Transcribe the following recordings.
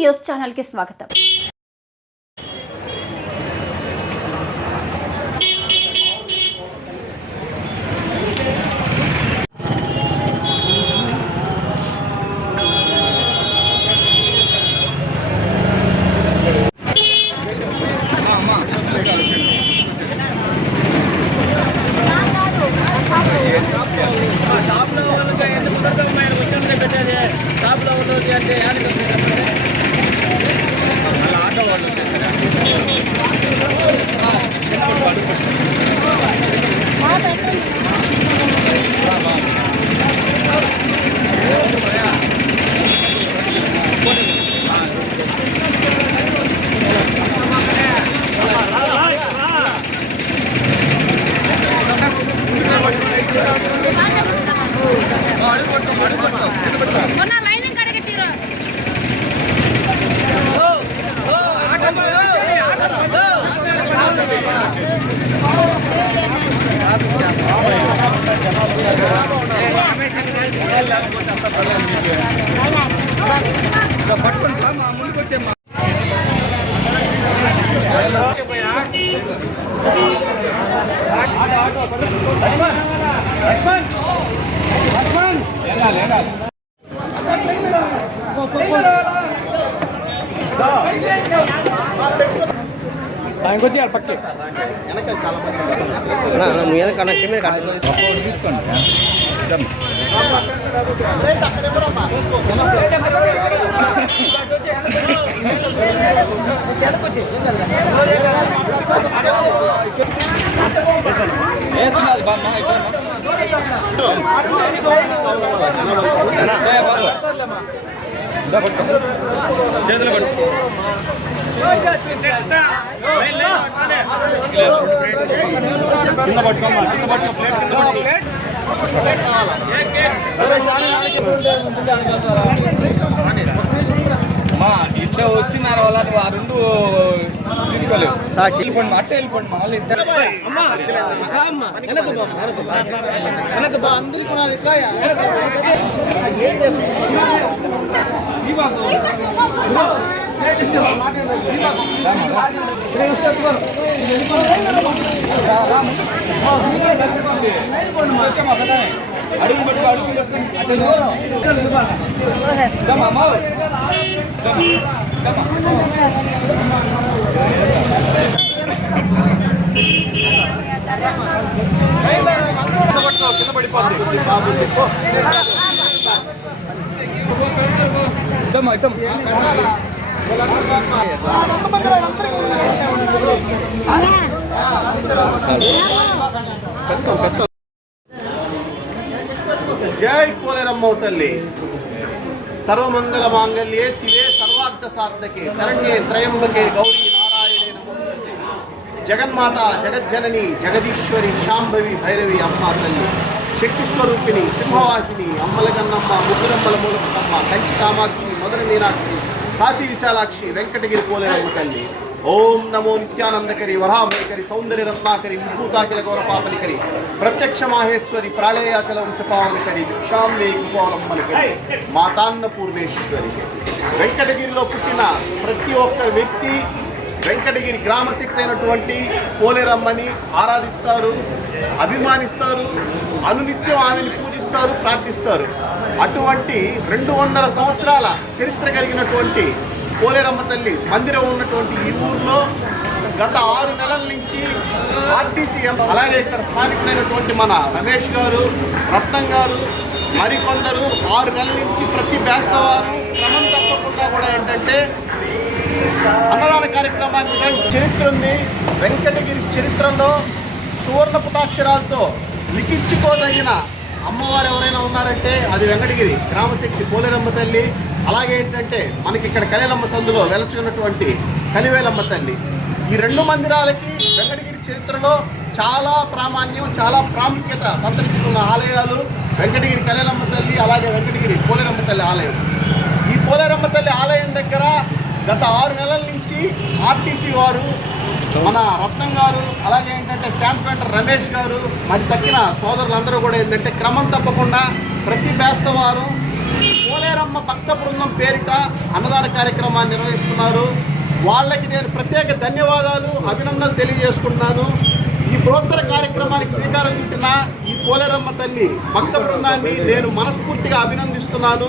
News channel కి స్వాగతం. ఇట్లా వచ్చినార వాళ్ళని ఆ రెండు తీసుకోలేవు. వెళ్ళిపోండి అట్టే వెళ్ళిపోండి మా వాళ్ళు అడుగు పెట్టుకో అడుగు కింద పడిపోతుంది. జై పోలేరమ్మ తల్లి. సర్వమంగళ మాంగళ్యే శివే సర్వార్థ సాధకే శరణ్యే త్రయంబకే గౌరీ నారాయణే నమోస్తుతే. జగన్మాత జగజ్జనని జగదీశ్వరి శాంభవి భైరవి అమ్మ తల్లి, శక్తి స్వరూపిణి సింహవాహిని అమ్మలగన్నమ్మ ముగ్గురమ్మల మూలపుటమ్మ కంచి కామాక్షి మధుర మీనాక్షి కాశీ విశాలాక్షి వెంకటగిరి పోలేరమ్మ తల్లి. ఓం నమో నిత్యానందకరి వరాభయకరి సౌందర్య రత్నాకరి విభూతాకిల గౌరపాపనికరి ప్రత్యక్ష మాహేశ్వరి ప్రాళయాచల వంశపావనికరి భిక్షాందే కుపాలమ్మనికరి మాతాన్న పూర్వేశ్వరి. వెంకటగిరిలో పుట్టిన ప్రతి ఒక్క వ్యక్తి వెంకటగిరి గ్రామశక్తి అయినటువంటి పోలేరమ్మని ఆరాధిస్తారు, అభిమానిస్తారు, అనునిత్యం ఆమెను పూజిస్తారు, ప్రార్థిస్తారు. అటువంటి 200 సంవత్సరాల చరిత్ర కలిగినటువంటి పోలేరమ్మ తల్లి మందిరం ఉన్నటువంటి ఈ ఊర్లో గత 6 నెలల నుంచి ఆర్టీసీ అలాగే ఇక్కడ స్థానికులైనటువంటి మన రమేష్ గారు, రత్నం గారు మరికొందరు 6 నెలల నుంచి ప్రతి బేస్తవారం క్రమం తప్పకుండా కూడా ఏంటంటే అన్నదాన కార్యక్రమాన్ని చరిత్ర ఉంది. వెంకటగిరి చరిత్రలో సువర్ణ పుటాక్షరాలతో లిఖించుకోదగిన అమ్మవారు ఎవరైనా ఉన్నారంటే అది వెంకటగిరి గ్రామశక్తి పోలేరమ్మ తల్లి. అలాగే ఏంటంటే మనకి ఇక్కడ కలివేలమ్మ సందులో వెలసి ఉన్నటువంటి కలివేలమ్మ తల్లి. ఈ 2 మందిరాలకి వెంకటగిరి చరిత్రలో చాలా ప్రామాణ్యం, చాలా ప్రాముఖ్యత సంతరించుకున్న ఆలయాలు వెంకటగిరి కలివేలమ్మ తల్లి, అలాగే వెంకటగిరి పోలేరమ్మ తల్లి ఆలయం. ఈ పోలేరమ్మ తల్లి ఆలయం దగ్గర గత 6 నెలల నుంచి ఆర్టీసీ వారు మన రత్నం గారు అలాగే ఏంటంటే స్టాంప్ కౌంటర్ రమేష్ గారు మరి తక్కిన సోదరులందరూ కూడా ఏంటంటే క్రమం తప్పకుండా ప్రతి బేస్తవారం పోలేరమ్మ భక్త బృందం పేరిట అన్నదాన కార్యక్రమాన్ని నిర్వహిస్తున్నారు. వాళ్ళకి నేను ప్రత్యేక ధన్యవాదాలు, అభినందనలు తెలియజేసుకుంటున్నాను. ఈ బృహత్తర కార్యక్రమానికి శ్రీకారం చుట్టిన ఈ పోలేరమ్మ తల్లి భక్త బృందాన్ని నేను మనస్ఫూర్తిగా అభినందిస్తున్నాను.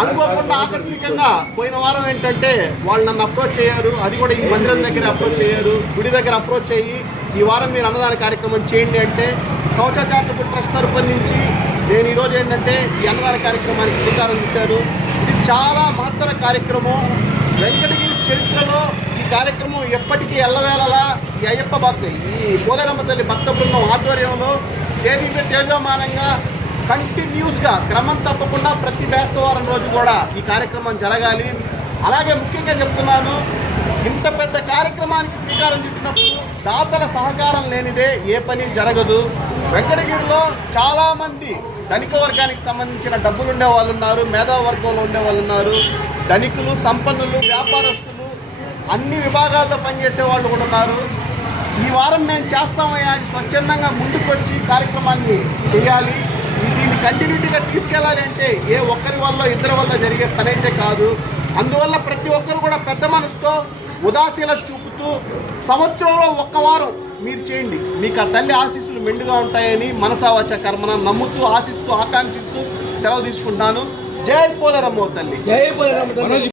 అనుకోకుండా ఆకస్మికంగా పోయిన వారం ఏంటంటే వాళ్ళు నన్ను అప్రోచ్ అయ్యారు. అది కూడా ఈ మందిరం దగ్గర అప్రోచ్ అయ్యారు, గుడి దగ్గర అప్రోచ్ అయ్యి ఈ వారం మీరు అన్నదాన కార్యక్రమం చేయండి అంటే కవచ చారిటబుల్ ట్రస్ట్ తరపున నుంచి నేను ఈరోజు ఏంటంటే ఈ అన్నదాన కార్యక్రమానికి శ్రీకారం చుట్టాను. ఇది చాలా మహత్తర కార్యక్రమం. వెంకటగిరి చరిత్రలో ఈ కార్యక్రమం ఎప్పటికీ ఎల్లవేళలా ఈ అయ్యప్ప భక్తి ఈ పోలేరమ్మ తల్లి భక్త బృందం ఆధ్వర్యంలో తేజోమానంగా కంటిన్యూస్గా క్రమం తప్పకుండా ప్రతి బేస్తవారం రోజు కూడా ఈ కార్యక్రమం జరగాలి. అలాగే ముఖ్యంగా చెప్తున్నాను, ఇంత పెద్ద కార్యక్రమానికి శ్రీకారం చుట్టినప్పుడు దాతల సహకారం లేనిదే ఏ పని జరగదు. వెంకటగిరిలో చాలామంది ధనిక వర్గానికి సంబంధించిన డబ్బులు ఉండే వాళ్ళు ఉన్నారు, మేధావి వర్గంలో ఉండే వాళ్ళు ఉన్నారు, ధనికులు, సంపన్నులు, వ్యాపారస్తులు, అన్ని విభాగాల్లో పనిచేసే వాళ్ళు కూడా ఉన్నారు. ఈ వారం మేము చేస్తామయ్యా అని స్వచ్ఛందంగా ముందుకొచ్చి కార్యక్రమాన్ని చేయాలి. దీన్ని కంటిన్యూటీగా తీసుకెళ్ళాలి అంటే ఏ ఒక్కరి వల్ల ఇద్దరి వల్ల జరిగే పని అయితే కాదు. అందువల్ల ప్రతి ఒక్కరు కూడా పెద్ద మనసుతో ఉదాసీనత చూపుతూ సంవత్సరంలో ఒక్క వారం మీరు చేయండి. మీకు ఆ తల్లి ఆశీస్సులు మెండుగా ఉంటాయని మనసావాచ కర్మన నమ్ముతూ, ఆశిస్తూ, ఆకాంక్షిస్తూ సెలవు తీసుకుంటాను. జై పోలేరమ్మ తల్లి. జై పోలేరమ్మ తల్లి.